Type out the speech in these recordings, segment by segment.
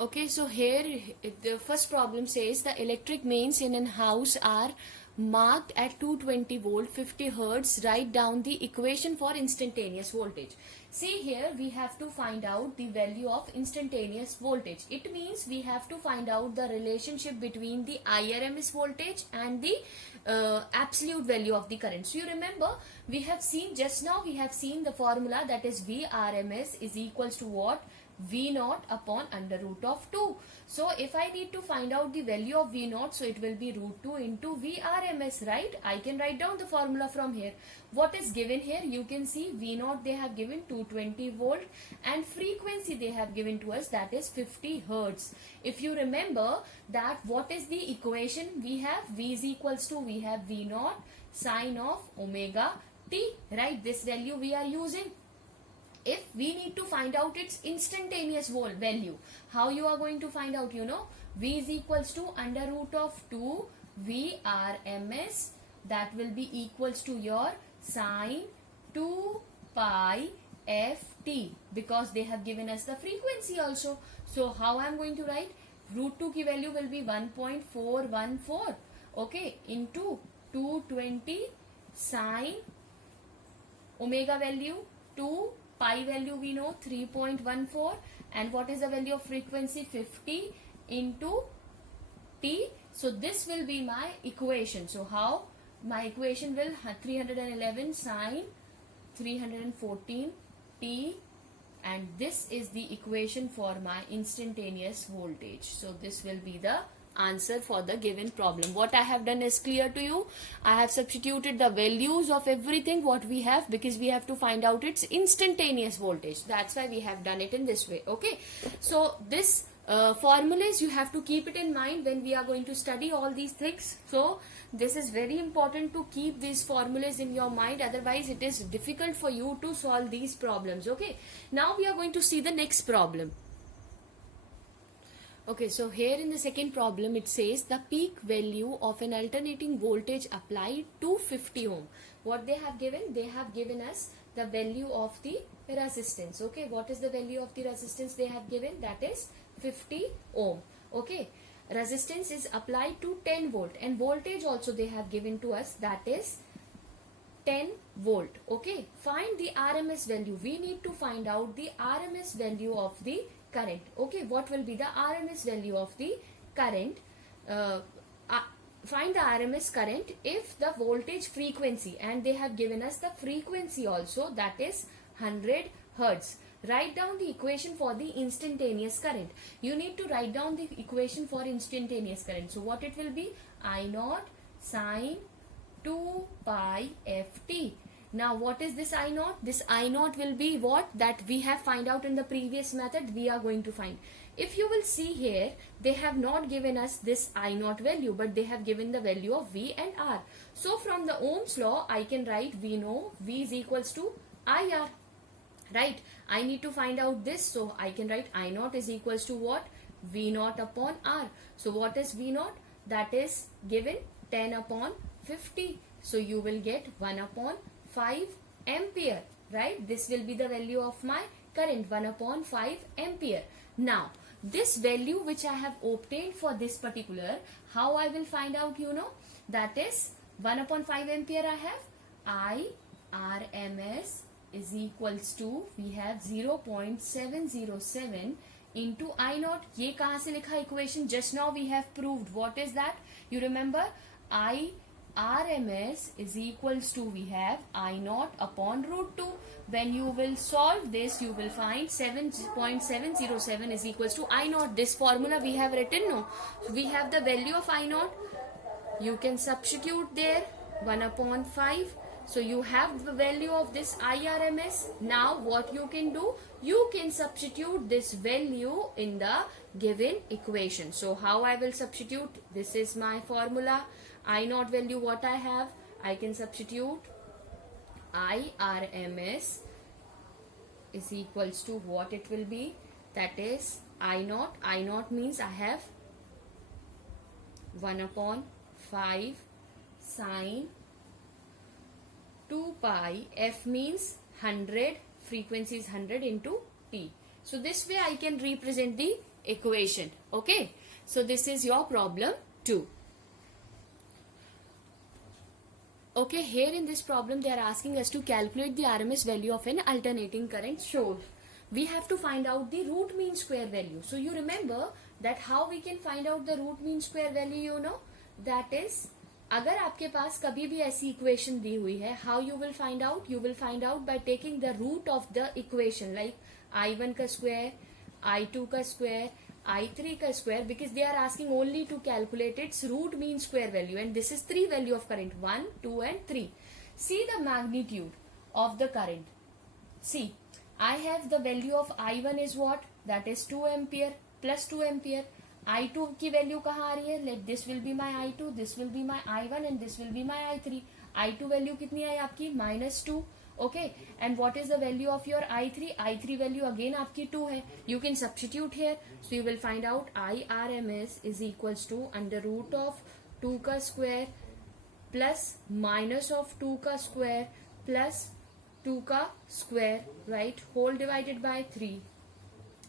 Okay, so here the first problem says the electric mains in an house are marked at 220 volt 50 hertz. Write down the equation for instantaneous voltage. See, here we have to find out the value of instantaneous voltage. It means we have to find out the relationship between the IRMS voltage and the absolute value of the current. So you remember, we have seen just now, we have seen the formula, that is VRMS is equals to what? V naught upon under root of 2. So if I need to find out the value of V naught, so it will be root 2 into VRMS, right? I can write down the formula from here. What is given here? You can see V naught they have given 220 volt and frequency they have given to us, that is 50 hertz. If you remember that, what is the equation we have? V is equals to, we have V naught sine of omega t, right? This value we are using. If we need to find out its instantaneous value, how you are going to find out? You know, V is equals to under root of 2 VRMS, that will be equals to your sine 2 pi ft, because they have given us the frequency also. So how I am going to write? Root 2 ki value will be 1.414, okay, into 220 sine omega value 2, pi value we know 3.14, and what is the value of frequency? 50 into t. So this will be my equation. So how? My equation will 311 sine 314 t, and this is the equation for my instantaneous voltage. So this will be the answer for the given problem. What I have done is clear to you. I have substituted the values of everything what we have, because we have to find out its instantaneous voltage. That's why we have done it in this way. Okay, so this formulas you have to keep it in mind when we are going to study all these things. So this is very important to keep these formulas in your mind, otherwise it is difficult for you to solve these problems. Okay, now we are going to see the next problem. Okay, so here in the second problem it says the peak value of an alternating voltage applied to 50 ohm. What they have given? They have given us the value of the resistance. Okay, what is the value of the resistance they have given? That is 50 ohm. Okay, resistance is applied to 10 volt, and voltage also they have given to us, that is 10 volt. Okay, find the RMS value. We need to find out the RMS value of the current. Okay, what will be the RMS value of the current? Find the RMS current if the voltage frequency, and they have given us the frequency also, that is 100 hertz. Write down the equation for the instantaneous current. You need to write down the equation for instantaneous current. So what it will be? I naught sine 2 pi ft. Now what is this I naught? This I naught will be what? That we have find out in the previous method, we are going to find. If you will see here, they have not given us this I naught value, but they have given the value of V and R. So from the Ohm's law, I can write, we know V is equals to IR, right? I need to find out this, so I can write I naught is equals to what? V naught upon R. So what is V naught? That is given 10 upon 50. So you will get 1 upon 5 ampere, right? This will be the value of my current, 1 upon 5 ampere. Now this value which I have obtained for this particular, how I will find out? You know, that is 1 upon 5 ampere. I have IRMS is equals to, we have 0.707 into I naught. ये कहाँ से लिखा equation? Just now we have proved. What is that? You remember, RMS is equals to, we have I naught upon root 2. When you will solve this, you will find 7.707 is equals to I naught. This formula we have written, no? We have the value of I naught. You can substitute there 1 upon 5. So you have the value of this IRMS. Now what you can do? You can substitute this value in the given equation. So how I will substitute? This is my formula. I naught value what I have? I can substitute IRMS is equals to what it will be? That is I naught. I naught means I have 1 upon 5 sine 2 pi, F means 100, frequency is 100 into T. So this way I can represent the equation. Okay, so this is your problem 2. Okay, here in this problem they are asking us to calculate the RMS value of an alternating current source. We have to find out the root mean square value. So you remember that how we can find out the root mean square value, you know, that is, अगर आपके पास कभी भी ऐसी equation दी हुई है, how you will find out? You will find out by taking the root of the equation, like I1 का square, I2 का square, I3 का square, because they are asking only to calculate its root mean square value, and this is 3 value of current, 1, 2 and 3. See the magnitude of the current. See, I have the value of I1 is what? That is 2 ampere plus 2 ampere. I2 की value कहाँ आ रही है? Let this will be my I2, this will be my I1 and this will be my I3. I2 value कितनी आई आपकी? -2. Okay, and what is the value of your I3? I3 value again आपकी 2 है. You can substitute here. So you will find out IRMS is equals to under root of 2 का square plus minus of 2 का square plus 2 का square, right, whole divided by 3.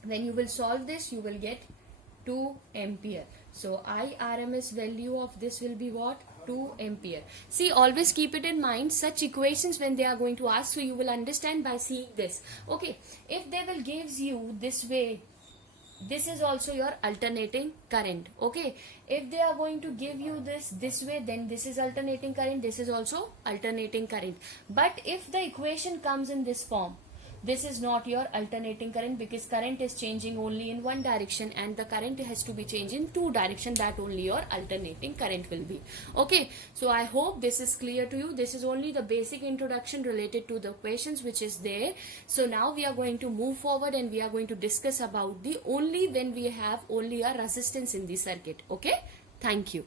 When you will solve this, you will get 2 ampere. So IRMS value of this will be what? 2 ampere. See, always keep it in mind, such equations when they are going to ask, so you will understand by seeing this. Okay, if they will gives you this way, this is also your alternating current. Okay, if they are going to give you this way, then this is alternating current, this is also alternating current. But if the equation comes in this form, this is not your alternating current, because current is changing only in one direction and the current has to be changed in 2 direction. That only your alternating current will be. Okay, so I hope this is clear to you. This is only the basic introduction related to the equations which is there. So now we are going to move forward and we are going to discuss about the only when we have only a resistance in the circuit. Okay, thank you.